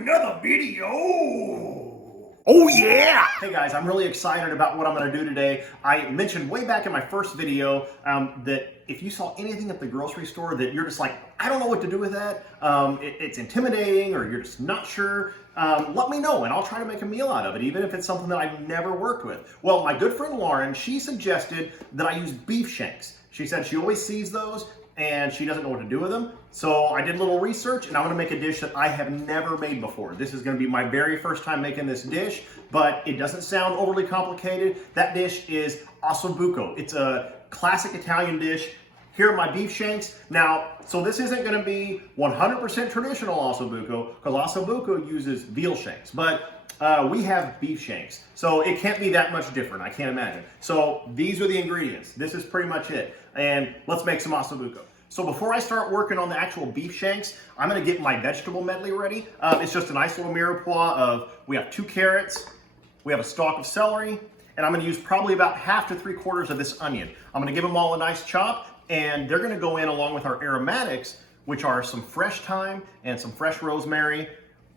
another video. Oh yeah! Hey guys, I'm really excited about what I'm going to do today. I mentioned way back in my first video that if you saw anything at the grocery store that you're just like, I don't know what to do with that, it's intimidating or you're just not sure, let me know and I'll try to make a meal out of it, even if it's something that I've never worked with. Well, my good friend Lauren, she suggested that I use beef shanks. She said she always sees those and she doesn't know what to do with them. So I did a little research and I'm gonna make a dish that I have never made before. This is gonna be my very first time making this dish, but it doesn't sound overly complicated. That dish is osso bucco. It's a classic Italian dish. Here are my beef shanks. Now, so this isn't gonna be 100% traditional osso bucco, because osso bucco uses veal shanks, but we have beef shanks. So it can't be that much different, I can't imagine. So these are the ingredients. This is pretty much it. And let's make some osso bucco. So before I start working on the actual beef shanks, I'm gonna get my vegetable medley ready. It's just a nice little mirepoix of, we have 2 carrots, we have a stalk of celery, and I'm gonna use probably about half to 3/4 of this onion. I'm gonna give them all a nice chop, and they're gonna go in along with our aromatics, which are some fresh thyme and some fresh rosemary,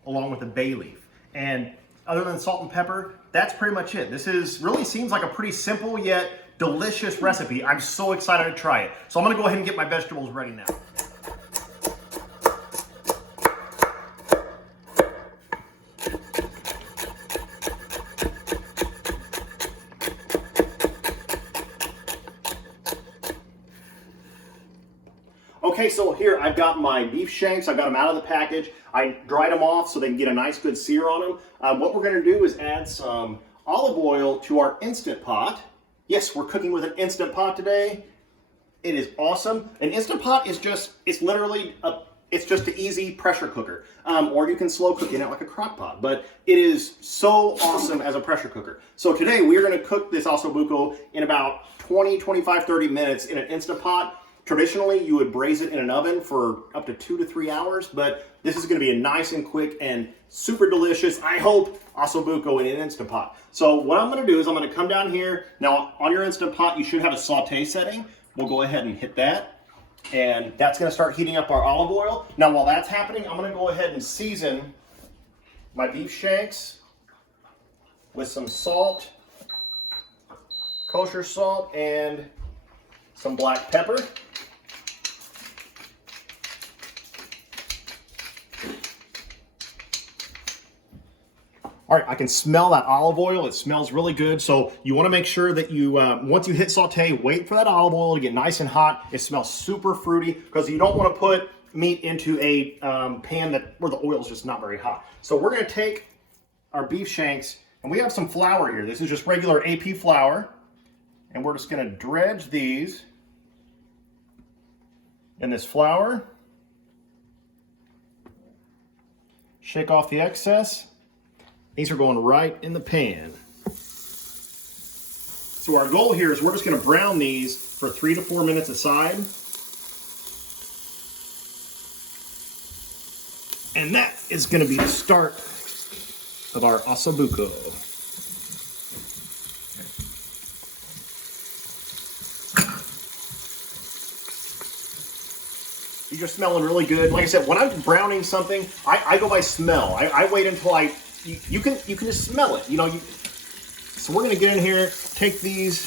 along with a bay leaf. And other than salt and pepper, that's pretty much it. This really seems like a pretty simple yet delicious recipe. I'm so excited to try it. So I'm gonna go ahead and get my vegetables ready now. Okay, so here I've got my beef shanks. I got them out of the package. I dried them off so they can get a nice good sear on them. What we're gonna do is add some olive oil to our Instant Pot. Yes, we're cooking with an Instant Pot today. It is awesome. An Instant Pot is just, it's literally, it's just an easy pressure cooker. Or you can slow cook in it like a crock pot, but it is so awesome as a pressure cooker. So today we're gonna cook this osso bucco in about 20, 25, 30 minutes in an Instant Pot. Traditionally, you would braise it in an oven for up to 2 to 3 hours, but this is gonna be a nice and quick and super delicious, I hope, osso bucco in an Instant Pot. So what I'm gonna do is I'm gonna come down here. Now, on your Instant Pot, you should have a saute setting. We'll go ahead and hit that. And that's gonna start heating up our olive oil. Now, while that's happening, I'm gonna go ahead and season my beef shanks with some salt, kosher salt, and some black pepper. All right, I can smell that olive oil. It smells really good. So you want to make sure that you, once you hit saute, wait for that olive oil to get nice and hot. It smells super fruity because you don't want to put meat into a pan where the oil is just not very hot. So we're going to take our beef shanks, and we have some flour here. This is just regular AP flour, and we're just going to dredge these in this flour. Shake off the excess. These are going right in the pan. So our goal here is we're just going to brown these for 3 to 4 minutes aside. And that is going to be the start of our osso bucco. These are smelling really good. Like I said, when I'm browning something, I go by smell. I wait until you can just smell it, you know. So we're gonna get in here, take these,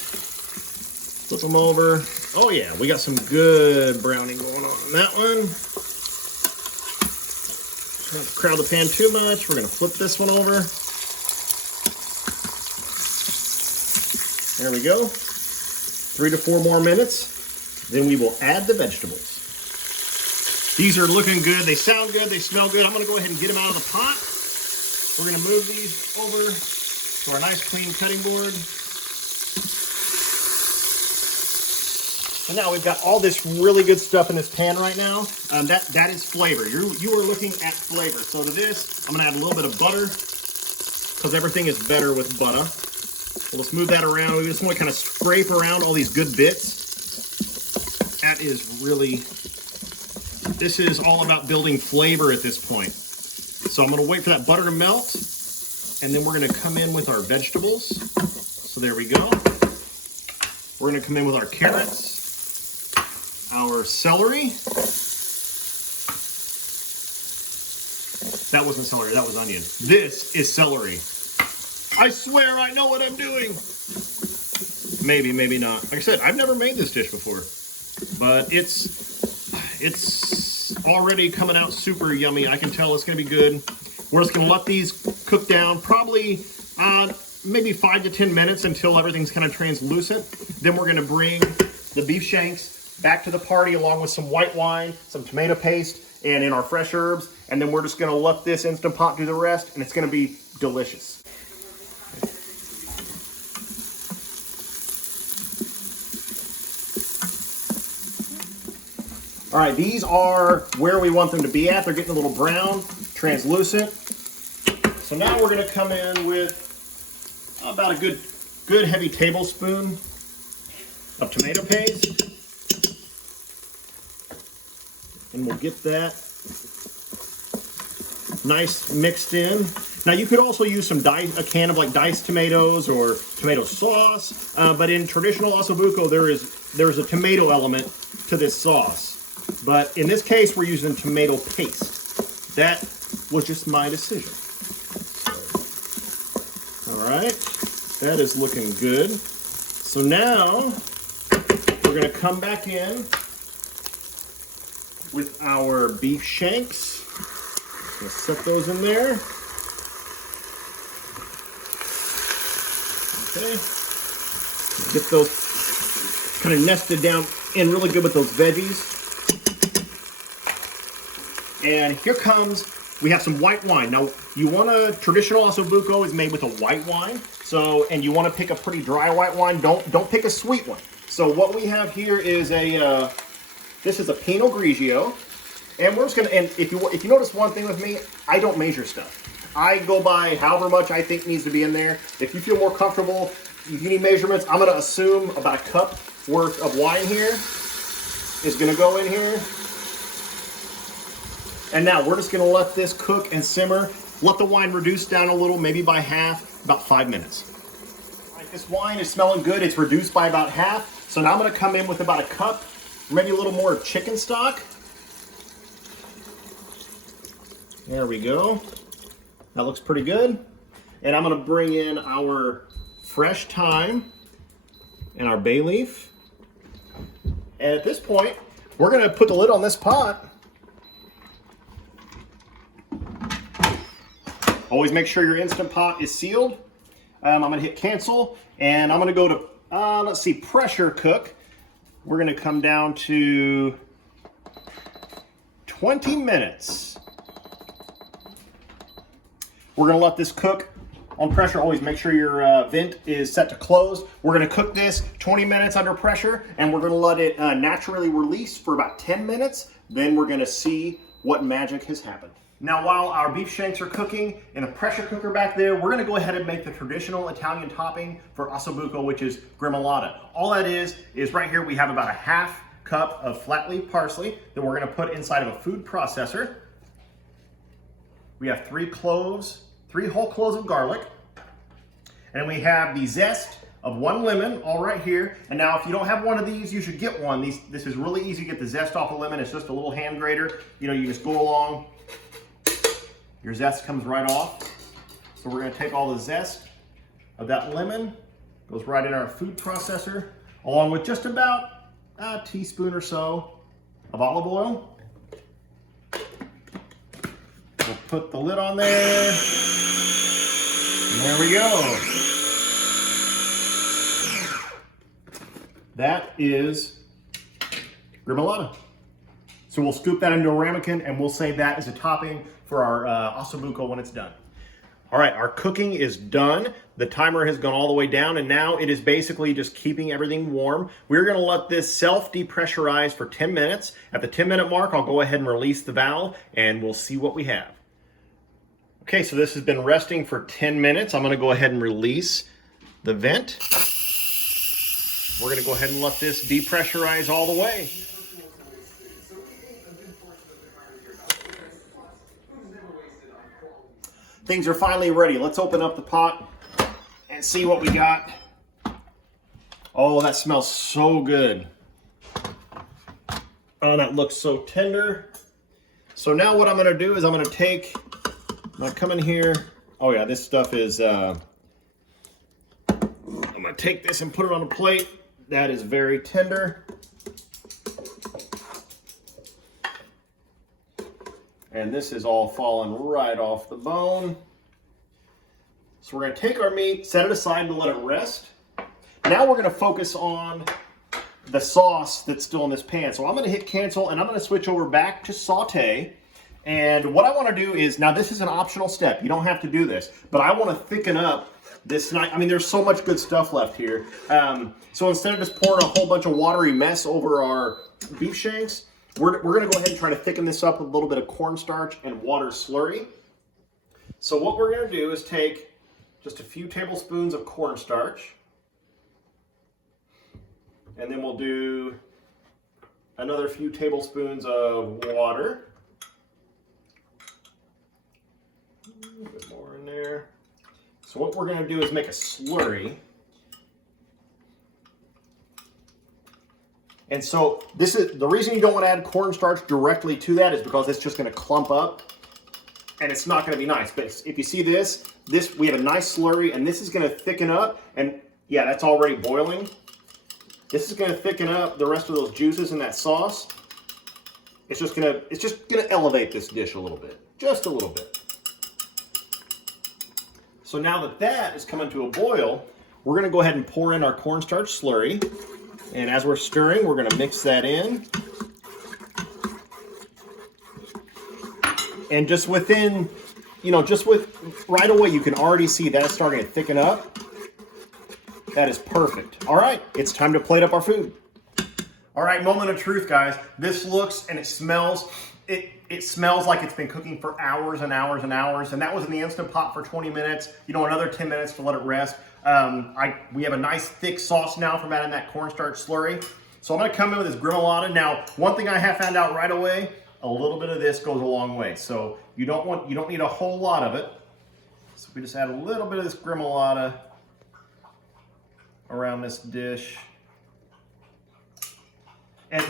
flip them over. Oh yeah, we got some good browning going on that one. Don't have to crowd the pan too much. We're gonna flip this one over. There we go. 3 to 4 more minutes. Then we will add the vegetables. These are looking good. They sound good. They smell good. I'm gonna go ahead and get them out of the pot. We're gonna move these over to our nice clean cutting board. And now we've got all this really good stuff in this pan right now. That is flavor. You are looking at flavor. So to this, I'm gonna add a little bit of butter because everything is better with butter. So let's move that around. We just wanna kind of scrape around all these good bits. That is really, this is all about building flavor at this point. So I'm gonna wait for that butter to melt, and then we're gonna come in with our vegetables. So there we go. We're gonna come in with our carrots, our celery, That wasn't celery, that was onion. This is celery. I swear I know what I'm doing. Maybe, maybe not. Like I said, I've never made this dish before, but it's already coming out super yummy. I can tell it's gonna be good. We're just gonna let these cook down probably maybe 5 to 10 minutes until everything's kind of translucent. Then we're gonna bring the beef shanks back to the party along with some white wine, some tomato paste, and in our fresh herbs. And then we're just gonna let this Instant Pot do the rest, and it's gonna be delicious. All right, these are where we want them to be at. They're getting a little brown, translucent. So now we're gonna come in with about a good heavy tablespoon of tomato paste. And we'll get that nice mixed in. Now you could also use a can of like diced tomatoes or tomato sauce, but in traditional osso bucco there's a tomato element to this sauce. But in this case, we're using tomato paste. That was just my decision. All right, that is looking good. So now we're gonna come back in with our beef shanks. Let's set those in there. Okay, get those kind of nested down in really good with those veggies. And here comes, we have some white wine. Now, you want traditional osso bucco is made with a white wine. So, and you want to pick a pretty dry white wine. Don't pick a sweet one. So what we have here is this is a Pinot Grigio. And we're just gonna, and if you notice one thing with me, I don't measure stuff. I go by however much I think needs to be in there. If you feel more comfortable, if you need measurements, I'm gonna assume about a cup worth of wine here is gonna go in here. And now we're just gonna let this cook and simmer. Let the wine reduce down a little, maybe by half, about 5 minutes. All right, this wine is smelling good. It's reduced by about half. So now I'm gonna come in with about a cup, maybe a little more chicken stock. There we go. That looks pretty good. And I'm gonna bring in our fresh thyme and our bay leaf. And at this point, we're gonna put the lid on this pot. Always make sure your Instant Pot is sealed. I'm gonna hit cancel, and I'm gonna go to, let's see, pressure cook. We're gonna come down to 20 minutes. We're gonna let this cook on pressure. Always make sure your vent is set to closed. We're gonna cook this 20 minutes under pressure, and we're gonna let it naturally release for about 10 minutes. Then we're gonna see what magic has happened. Now, while our beef shanks are cooking in a pressure cooker back there, we're gonna go ahead and make the traditional Italian topping for osso bucco, which is gremolata. All that is right here we have about a half cup of flat leaf parsley that we're gonna put inside of a food processor. We have 3 whole cloves of garlic. And we have the zest of 1 lemon, all right here. And now if you don't have one of these, you should get one. This is really easy to get the zest off a lemon. It's just a little hand grater. You know, you just go along. Your zest comes right off. So we're gonna take all the zest of that lemon, goes right in our food processor, along with just about a teaspoon or so of olive oil. We'll put the lid on there. And there we go. That is gremolata. So we'll scoop that into a ramekin and we'll save that as a topping for our osso bucco when it's done. All right, our cooking is done. The timer has gone all the way down and now it is basically just keeping everything warm. We're gonna let this self-depressurize for 10 minutes. At the 10-minute mark, I'll go ahead and release the valve and we'll see what we have. Okay, so this has been resting for 10 minutes. I'm gonna go ahead and release the vent. We're gonna go ahead and let this depressurize all the way. Things are finally ready. Let's open up the pot and see what we got. Oh, that smells so good. Oh, that looks so tender. So now what I'm gonna do is I'm gonna take I come in here. Oh yeah, this stuff is, I'm gonna take this and put it on a plate. That is very tender. And this is all falling right off the bone. So we're gonna take our meat, set it aside to let it rest. Now we're gonna focus on the sauce that's still in this pan. So I'm gonna hit cancel and I'm gonna switch over back to saute. And what I wanna do is, now this is an optional step. You don't have to do this, but I wanna thicken up this night. I mean, there's so much good stuff left here. So instead of just pouring a whole bunch of watery mess over our beef shanks, we're gonna go ahead and try to thicken this up with a little bit of cornstarch and water slurry. So what we're gonna do is take just a few tablespoons of cornstarch, and then we'll do another few tablespoons of water. A little bit more in there. So what we're gonna do is make a slurry. And so this is the reason you don't want to add cornstarch directly to that, is because it's just going to clump up and it's not going to be nice. But if you see this, we have a nice slurry, and this is going to thicken up. And yeah, that's already boiling. This is going to thicken up the rest of those juices in that sauce. It's just going to elevate this dish a little bit, just a little bit. So now that that is coming to a boil, we're going to go ahead and pour in our cornstarch slurry. And as we're stirring, we're going to mix that in. And just within, right away, you can already see that it's starting to thicken up. That is perfect. All right, it's time to plate up our food. All right, moment of truth, guys. This looks and it smells, it smells like it's been cooking for hours and hours and hours. And that was in the Instant Pot for 20 minutes. Another 10 minutes to let it rest. We have a nice thick sauce now from adding that cornstarch slurry. So I'm gonna come in with this gremolata. Now, one thing I have found out right away, a little bit of this goes a long way. So you don't need a whole lot of it. So we just add a little bit of this gremolata around this dish.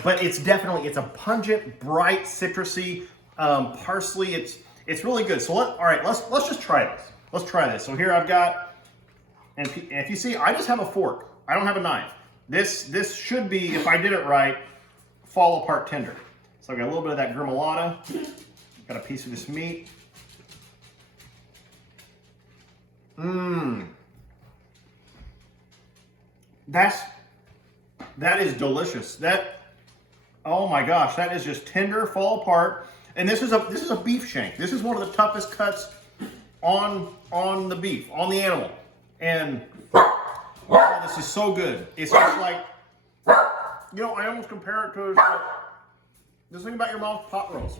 But it's a pungent, bright, citrusy parsley. It's really good. So let's just try this. Let's try this. So here I've got. And if you see, I just have a fork. I don't have a knife. This should be, if I did it right, fall apart tender. So I got a little bit of that gremolata. Got a piece of this meat. That is delicious. Oh my gosh, that is just tender, fall apart. And this is a beef shank. This is one of the toughest cuts on the beef, on the animal. And oh, this is so good. It's just like, I almost compare it to this thing about your mom's pot roast.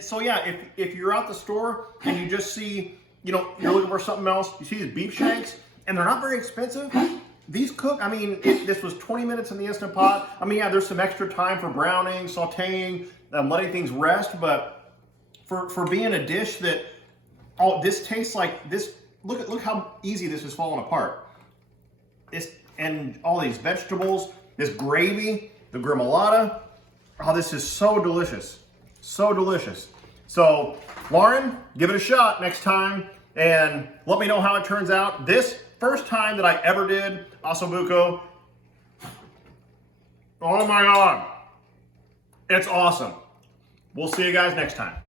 So yeah, if you're out the store and you just see, you're looking for something else, you see these beef shanks, and they're not very expensive. These cook, this was 20 minutes in the Instant Pot. Yeah, there's some extra time for browning, sauteing, letting things rest, but for being a dish that, this tastes like this. Look how easy this is falling apart. And all these vegetables, this gravy, the gremolata. Oh, this is so delicious. So delicious. So, Lauren, give it a shot next time and let me know how it turns out. This first time that I ever did osso bucco. Oh my God. It's awesome. We'll see you guys next time.